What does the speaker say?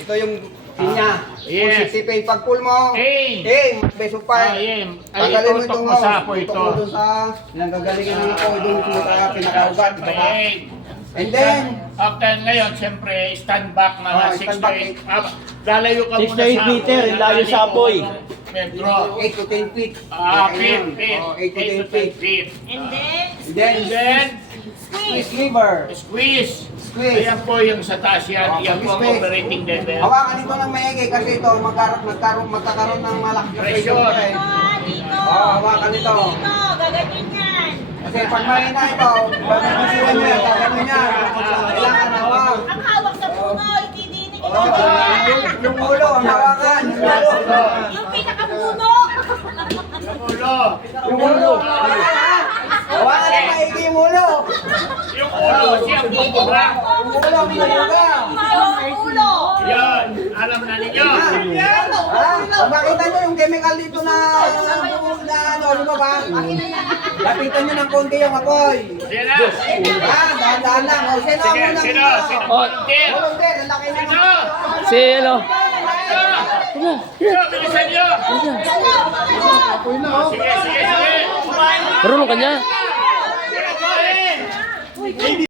Ito yung pinya. Yes. Positive pag pull mo. Beso pa. Ay, Tagalin mo itutok itong mo sa apo ito. Tutok mo dun sa nanggagalingan ng ako. Doon sa pinakaugat. And then, after ngayon, siyempre, stand back na 6 stand to back 8. Lalayo ka 6 to 8 meter, layo sa apoy. Metro. 8 to 10 feet. Feet. 8 to 10 feet. And then, And then, squeeze. liver. Squeeze. Squeeze. Ayan po yung sa taas yan. Yan po ang Squeeze. operating level. Hawakan ito ng maigi kasi ito magkakaroon ng malaking Pressure. eh. Dito. Hawakan ito. Dito. Gaganyan yan. Kasi pag mahina ito, babibisiwan niya, gagawin niya. Kailangan hawak. Ang hawak sa puno, itidinig ito. Yung ulo, ang hawakan. Yung pinakapuno. Yung ulo. Yung ulo. Hawakan ng maigi yung ulo. Yung ulo, siyang pagkura. Yung ulo, ang bumuga. Yung ulo. Yan. Alam na ninyo. Pag makita nyo yung chemical dito na ano ba ba? Lapitan nyo ng konti yung apoy. Sino? Dahan-dahan lang. O, sino ang Sige, unang sino? dito? Sino? Oh. Volunteer. Volunteer, ang laki na. Sino? Si ano? Sino? Bilisan nyo. Sige. Marunong ka niya? Sige, kumain.